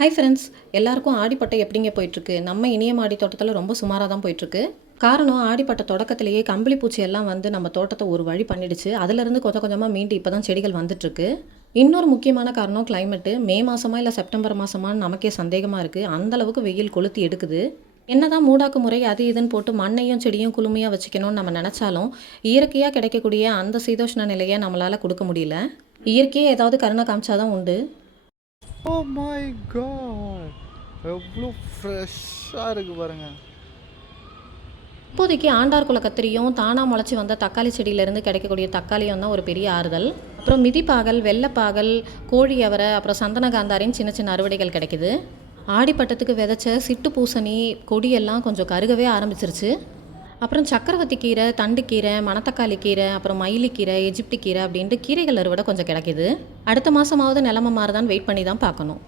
Hi friends எல்லாருக்கும் ஆடிப்பட்டை எப்படிங்க போயிட்டுருக்கு? நம்ம இனிய மாடி தோட்டத்தில் ரொம்ப சுமாராக தான் போயிட்டுருக்கு. காரணம் ஆடிப்பட்ட தொடக்கத்திலேயே கம்பளி பூச்சி எல்லாம் வந்து நம்ம தோட்டத்தை ஒரு வழி பண்ணிடுச்சு. அதுலேருந்து கொஞ்சம் கொஞ்சமாக மீண்டு இப்போ தான் செடிகள் வந்துட்டுருக்கு. இன்னொரு முக்கியமான காரணம் கிளைமேட்டு மே மாதமா இல்லை செப்டம்பர் மாதமான்னு நமக்கே சந்தேகமாக இருக்குது அந்தளவுக்கு வெயில் கொளுத்தி எடுக்குது. என்னதான் மூடாக்கு முறை அது இதுன்னு போட்டு மண்ணையும் செடியும் குளுமையாக வச்சுக்கணும்னு நம்ம நினச்சாலும் இயற்கையாக கிடைக்கக்கூடிய அந்த சீதோஷ்ண நிலையை நம்மளால் கொடுக்க முடியல. இயற்கையே ஏதாவது கருணை காமிச்சாதான் உண்டு. ஓ மை காட் எவ்வளோ ஃப்ரெஷ்ஷாக இருக்குது பாருங்க. இப்போதைக்கு ஆண்டார்குல கத்திரியும் தானாக முளைச்சி வந்த தக்காளி செடியிலேருந்து கிடைக்கக்கூடிய தக்காளியும் தான் ஒரு பெரிய ஆறுதல். அப்புறம் மிதிப்பாகல் வெள்ளைப்பாகல் கோழி அவரை அப்புறம் சந்தனகாந்தாரின் சின்ன சின்ன அறுவடைகள் கிடைக்குது. ஆடிப்பட்டத்துக்கு விதைச்ச சிட்டு பூசணி கொடியெல்லாம் கொஞ்சம் கருகவே ஆரம்பிச்சிருச்சு. அப்புறம் சக்கரவர்த்தி கீரை தண்டுக்கீரை மணத்தக்காளி கீரை அப்புறம் மயிலிக்கீரை எஜிப்டி கீரை அப்படின்ட்டு கீரைகள் அறுவடை கொஞ்சம் கிடைக்குது. அடுத்த மாதமாவது நிலம மாறுதான் வெயிட் பண்ணி தான் பார்க்கணும்.